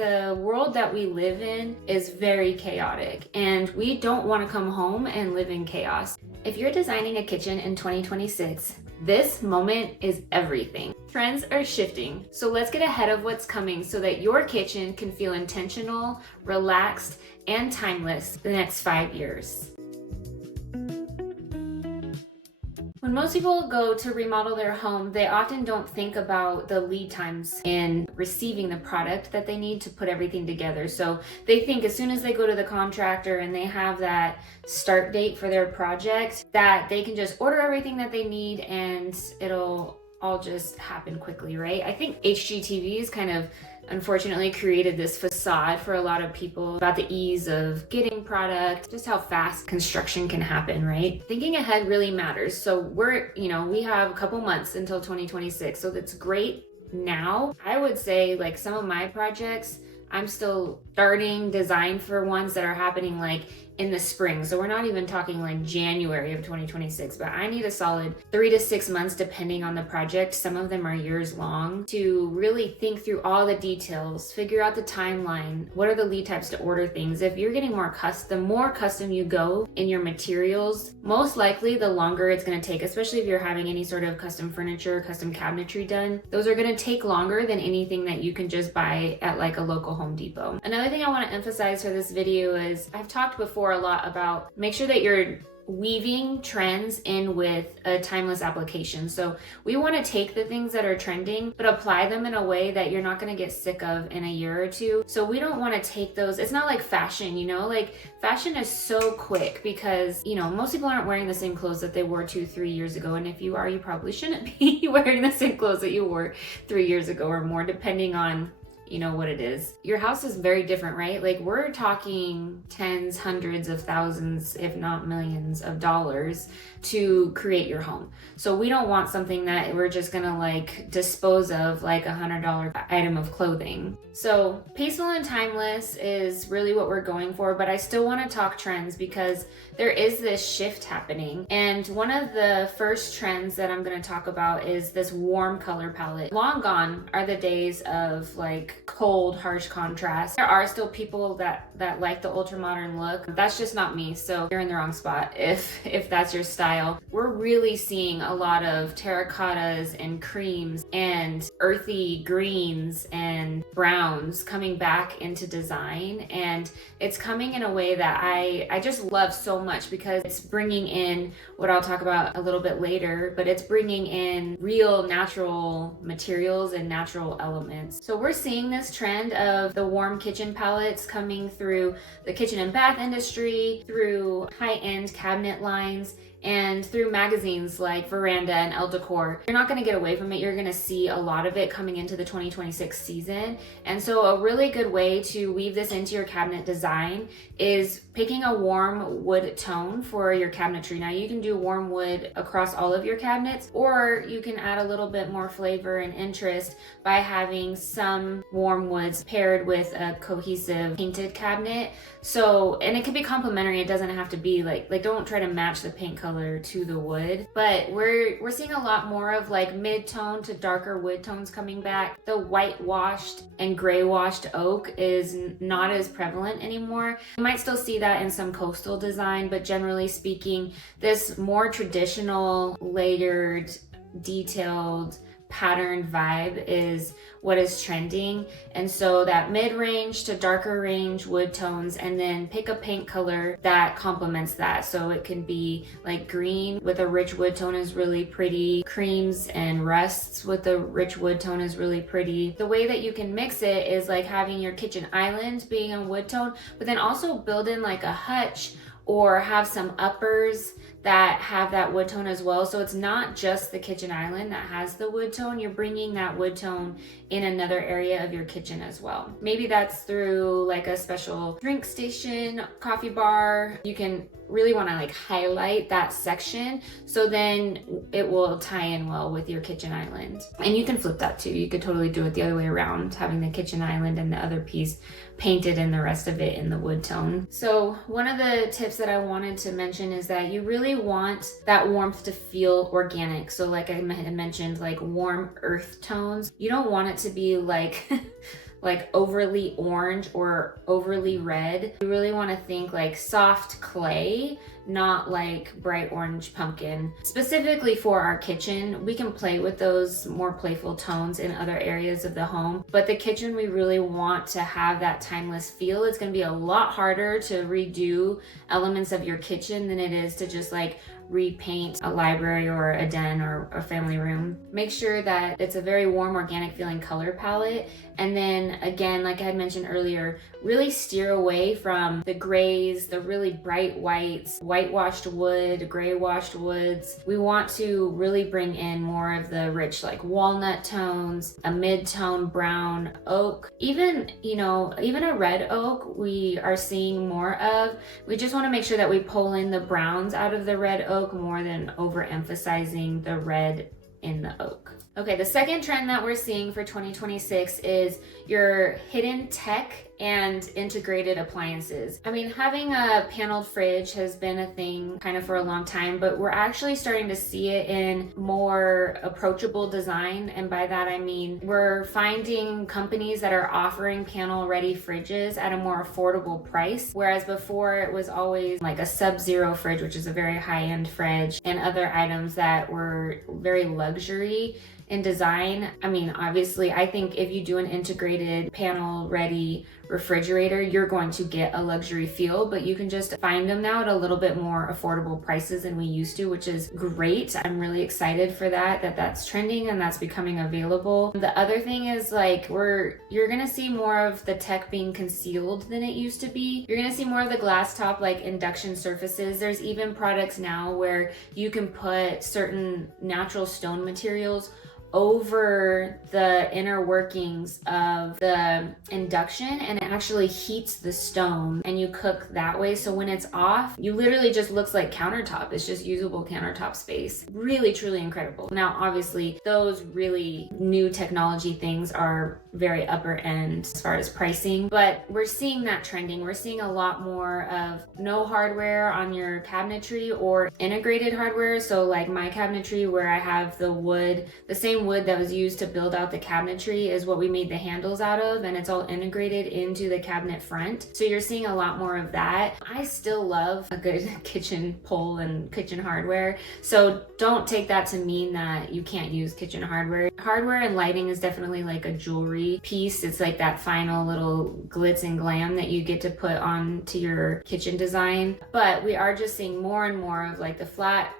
The world that we live in is very chaotic, and we don't want to come home and live in chaos. If you're designing a kitchen in 2026, this moment is everything. Trends are shifting, so let's get ahead of what's coming so that your kitchen can feel intentional, relaxed, and timeless the next 5 years. When most people go to remodel their home, they often don't think about the lead times in receiving the product that they need to put everything together. So they think as soon as they go to the contractor and they have that start date for their project, that they can just order everything that they need and it'll all just happen quickly, right? I think HGTVs kind of unfortunately created this facade for a lot of people about the ease of getting product, just how fast construction can happen, right? Thinking ahead really matters. So we have a couple months until 2026, so that's great now. I would say like some of my projects, I'm still starting design for ones that are happening like in the spring. So we're not even talking like January of 2026, but I need a solid 3 to 6 months depending on the project. Some of them are years long to really think through all the details, figure out the timeline. What are the lead times to order things? If you're getting the more custom you go in your materials, most likely the longer it's going to take, especially if you're having any sort of custom furniture, custom cabinetry done. Those are going to take longer than anything that you can just buy at like a local Home Depot. Another thing I want to emphasize for this video is I've talked before a lot about make sure that you're weaving trends in with a timeless application. So we want to take the things that are trending, but apply them in a way that you're not going to get sick of in a year or two. So we don't want to take those. It's not like fashion, like fashion is so quick because, most people aren't wearing the same clothes that they wore 2-3 years ago. And if you are, you probably shouldn't be wearing the same clothes that you wore 3 years ago or more, depending on what it is. Your house is very different, right? Like we're talking tens, hundreds of thousands, if not millions of dollars to create your home. So we don't want something that we're just gonna like dispose of like $100 item of clothing. So peaceful and timeless is really what we're going for, but I still want to talk trends because there is this shift happening. And one of the first trends that I'm going to talk about is this warm color palette. Long gone are the days of like cold, harsh contrast. There are still people that like the ultra modern look. That's just not me. So you're in the wrong spot if that's your style. We're really seeing a lot of terracottas and creams and earthy greens and browns coming back into design, and it's coming in a way that I just love so much because it's bringing in what I'll talk about a little bit later, but it's bringing in real natural materials and natural elements. So we're seeing this trend of the warm kitchen palettes coming through the kitchen and bath industry, through high-end cabinet lines, and through magazines like Veranda and Elle Decor. You're not going to get away from it. You're going to see a lot of it coming into the 2026 season. And so a really good way to weave this into your cabinet design is picking a warm wood tone for your cabinetry. Now you can do warm wood across all of your cabinets, or you can add a little bit more flavor and interest by having some warm woods paired with a cohesive painted cabinet. So, and it can be complementary. It doesn't have to be like don't try to match the paint color to the wood, but we're seeing a lot more of like mid-tone to darker wood tones coming back. The whitewashed and gray washed oak is not as prevalent anymore. You might still see that in some coastal design, but generally speaking, this more traditional, layered, detailed, patterned vibe is what is trending. And so that mid-range to darker range wood tones, and then pick a paint color that complements that. So it can be like green with a rich wood tone is really pretty. Creams and rusts with a rich wood tone is really pretty. The way that you can mix it is like having your kitchen island being a wood tone, but then also build in like a hutch or have some uppers that have that wood tone as well. So it's not just the kitchen island that has the wood tone, you're bringing that wood tone in another area of your kitchen as well. Maybe that's through like a special drink station, coffee bar. You can really want to like highlight that section, so then it will tie in well with your kitchen island. And you can flip that too. You could totally do it the other way around, having the kitchen island and the other piece painted and the rest of it in the wood tone. So one of the tips that I wanted to mention is that you really want that warmth to feel organic. So like I mentioned, like warm earth tones. You don't want it to be like like overly orange or overly red. We really want to think like soft clay, not like bright orange pumpkin. Specifically for our kitchen, we can play with those more playful tones in other areas of the home, but the kitchen, we really want to have that timeless feel. It's going to be a lot harder to redo elements of your kitchen than it is to just like repaint a library or a den or a family room. Make sure that it's a very warm, organic feeling color palette. And then again, like I had mentioned earlier, really steer away from the grays, the really bright whites, whitewashed wood, gray washed woods. We want to really bring in more of the rich like walnut tones, a mid-tone brown oak, even a red oak we are seeing more of. We just want to make sure that we pull in the browns out of the red oak more than overemphasizing the red in the oak. Okay, the second trend that we're seeing for 2026 is your hidden tech and integrated appliances. I mean, having a paneled fridge has been a thing kind of for a long time, but we're actually starting to see it in more approachable design. And by that, I mean, we're finding companies that are offering panel ready fridges at a more affordable price. Whereas before it was always like a Sub-Zero fridge, which is a very high-end fridge, and other items that were very luxury in design. I mean, obviously, I think if you do an integrated panel ready refrigerator, you're going to get a luxury feel, but you can just find them now at a little bit more affordable prices than we used to, which is great. I'm really excited for that's trending and that's becoming available. The other thing is like you're gonna see more of the tech being concealed than it used to be. You're gonna see more of the glass top like induction surfaces. There's even products now where you can put certain natural stone materials over the inner workings of the induction, and it actually heats the stone and you cook that way. So when it's off, you literally just looks like countertop. It's just usable countertop space. Really, truly incredible. Now, obviously, those really new technology things are very upper end as far as pricing, but we're seeing that trending. We're seeing a lot more of no hardware on your cabinetry or integrated hardware. So like my cabinetry where I have the wood, the same wood that was used to build out the cabinetry is what we made the handles out of, and it's all integrated into the cabinet front. So you're seeing a lot more of that. I still love a good kitchen pole and kitchen hardware, so don't take that to mean that you can't use kitchen hardware. Hardware and lighting is definitely like a jewelry piece. It's like that final little glitz and glam that you get to put on to your kitchen design. But we are just seeing more and more of like the flat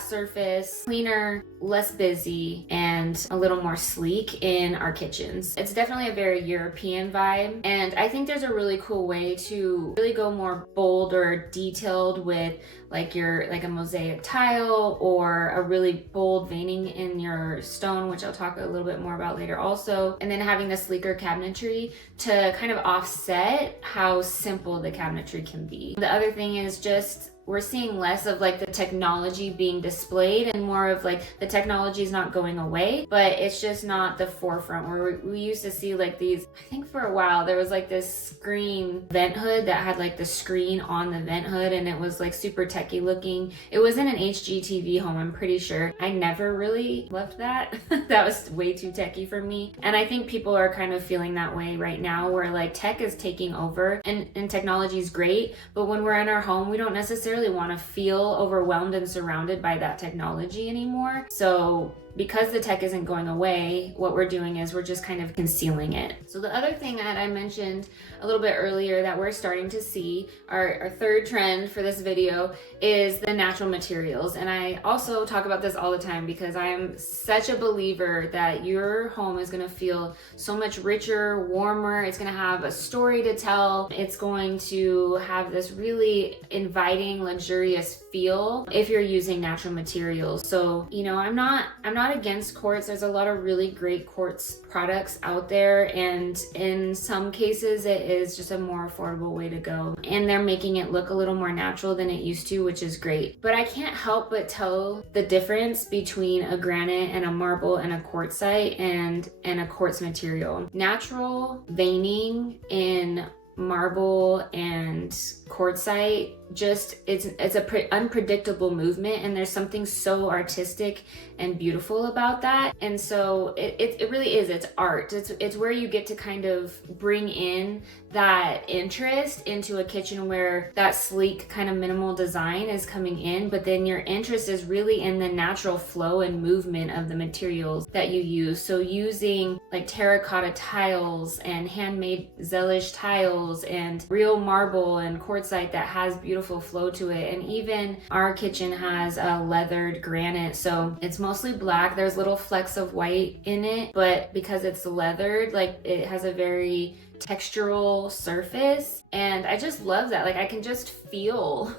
surface, cleaner, less busy, and a little more sleek in our kitchens. It's definitely a very European vibe, and I think there's a really cool way to really go more bold or detailed with like a mosaic tile or a really bold veining in your stone, which I'll talk a little bit more about later also, and then having the sleeker cabinetry to kind of offset how simple the cabinetry can be. The other thing is just we're seeing less of like the technology being displayed and more of like the technology is not going away, but it's just not the forefront where we used to see like these. I think for a while there was like this screen vent hood that had like the screen on the vent hood and it was like super techy looking. It was in an HGTV home, I'm pretty sure. I never really loved that. That was way too techy for me. And I think people are kind of feeling that way right now where like tech is taking over and technology is great, but when we're in our home, we don't necessarily want to feel overwhelmed and surrounded by that technology anymore. So because the tech isn't going away, what we're doing is we're just kind of concealing it. So the other thing that I mentioned a little bit earlier that we're starting to see, our third trend for this video, is the natural materials. And I also talk about this all the time because I am such a believer that your home is going to feel so much richer, warmer. It's going to have a story to tell. It's going to have this really inviting, luxurious feel if you're using natural materials. So, I'm not against quartz. There's a lot of really great quartz products out there, and in some cases it is just a more affordable way to go, and they're making it look a little more natural than it used to, which is great. But I can't help but tell the difference between a granite and a marble and a quartzite and a quartz material. Natural veining in marble and quartzite, just it's a unpredictable movement, and there's something so artistic and beautiful about that. And so it really is, it's art. It's where you get to kind of bring in that interest into a kitchen where that sleek kind of minimal design is coming in, but then your interest is really in the natural flow and movement of the materials that you use. So using like terracotta tiles and handmade Zelish tiles and real marble and quartzite that has beautiful flow to it. And even our kitchen has a leathered granite, so it's mostly black. There's little flecks of white in it, but because it's leathered, like it has a very textural surface, and I just love that. Like I can just feel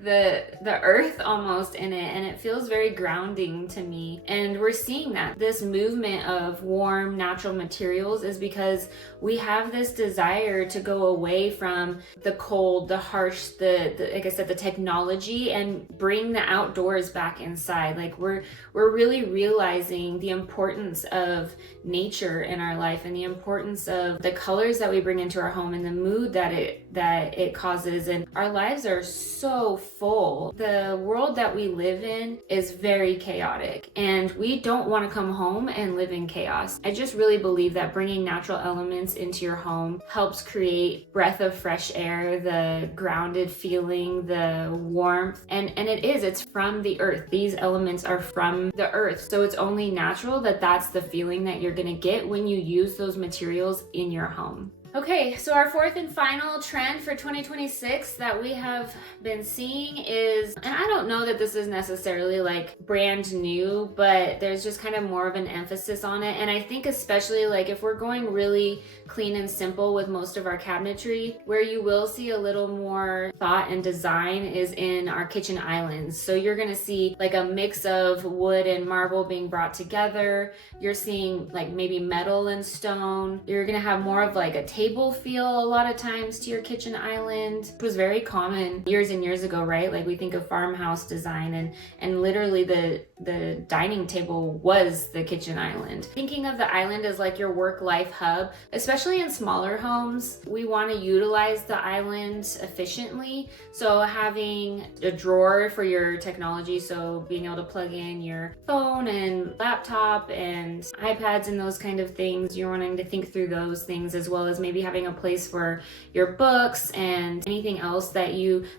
the earth almost in it, and it feels very grounding to me. And we're seeing that this movement of warm natural materials is because we have this desire to go away from the cold, the harsh, the like I said, the technology, and bring the outdoors back inside. Like we're really realizing the importance of nature in our life, and the importance of the colors that we bring into our home, and the mood that it causes. And our lives are so full. The world that we live in is very chaotic, and we don't want to come home and live in chaos. I just really believe that bringing natural elements into your home helps create breath of fresh air, the grounded feeling, the warmth, and it's from the earth. These elements are from the earth, so it's only natural that that's the feeling that you're gonna get when you use those materials in your home. Okay, so our fourth and final trend for 2026 that we have been seeing is, and I don't know that this is necessarily like brand new, but there's just kind of more of an emphasis on it. And I think especially like if we're going really clean and simple with most of our cabinetry, where you will see a little more thought and design is in our kitchen islands. So you're gonna see like a mix of wood and marble being brought together. You're seeing like maybe metal and stone. You're gonna have more of like a table feel a lot of times to your kitchen island. It was very common years and years ago, right? Like we think of farmhouse design, and literally the dining table was the kitchen island. Thinking of the island as like your work-life hub, especially in smaller homes, we want to utilize the island efficiently. So having a drawer for your technology, so being able to plug in your phone and laptop and iPads and those kind of things, you're wanting to think through those things, as well as maybe having a place for your books and anything else that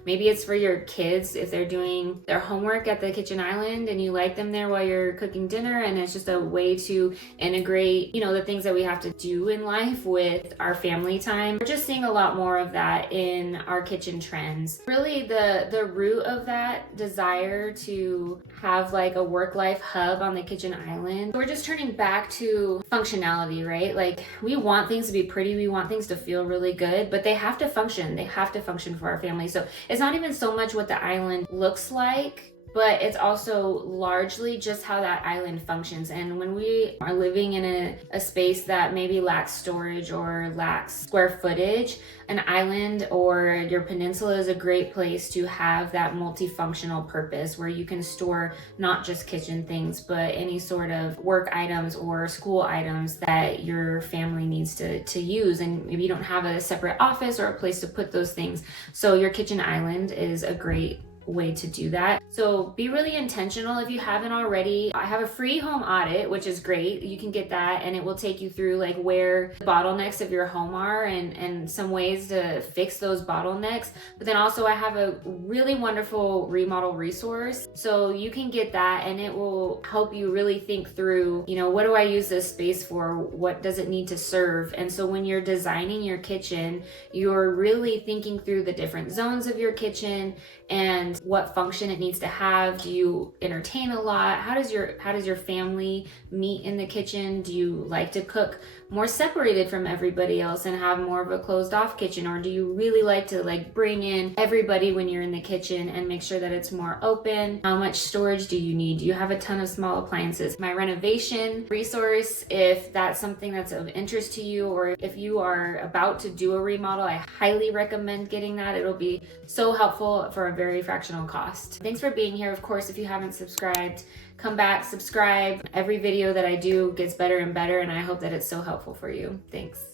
maybe it's for your kids if they're doing their homework at the kitchen island and you like them there while you're cooking dinner, and it's just a way to integrate, the things that we have to do in life with our family time. We're just seeing a lot more of that in our kitchen trends. Really the root of that desire to have like a work-life hub on the kitchen island, we're just turning back to functionality, right? Like we want things to be pretty, we want things to feel really good, but they have to function. They have to function for our family. So it's not even so much what the island looks like, but it's also largely just how that island functions. And when we are living in a space that maybe lacks storage or lacks square footage, an island or your peninsula is a great place to have that multifunctional purpose where you can store not just kitchen things, but any sort of work items or school items that your family needs to use. And maybe you don't have a separate office or a place to put those things. So your kitchen island is a great way to do that. So be really intentional. If you haven't already, I have a free home audit, which is great. You can get that, and it will take you through like where the bottlenecks of your home are and some ways to fix those bottlenecks. But then also I have a really wonderful remodel resource. So you can get that, and it will help you really think through, what do I use this space for? What does it need to serve? And so when you're designing your kitchen, you're really thinking through the different zones of your kitchen and what function it needs to have. Do you entertain a lot? How does your family meet in the kitchen? Do you like to cook more separated from everybody else and have more of a closed off kitchen? Or do you really like to bring in everybody when you're in the kitchen and make sure that it's more open? How much storage do you need? Do you have a ton of small appliances? My renovation resource, if that's something that's of interest to you, or if you are about to do a remodel, I highly recommend getting that. It'll be so helpful for a very fractional cost. Thanks for being here. Of course, if you haven't subscribed, come back, subscribe. Every video that I do gets better and better, and I hope that it's so helpful for you. Thanks.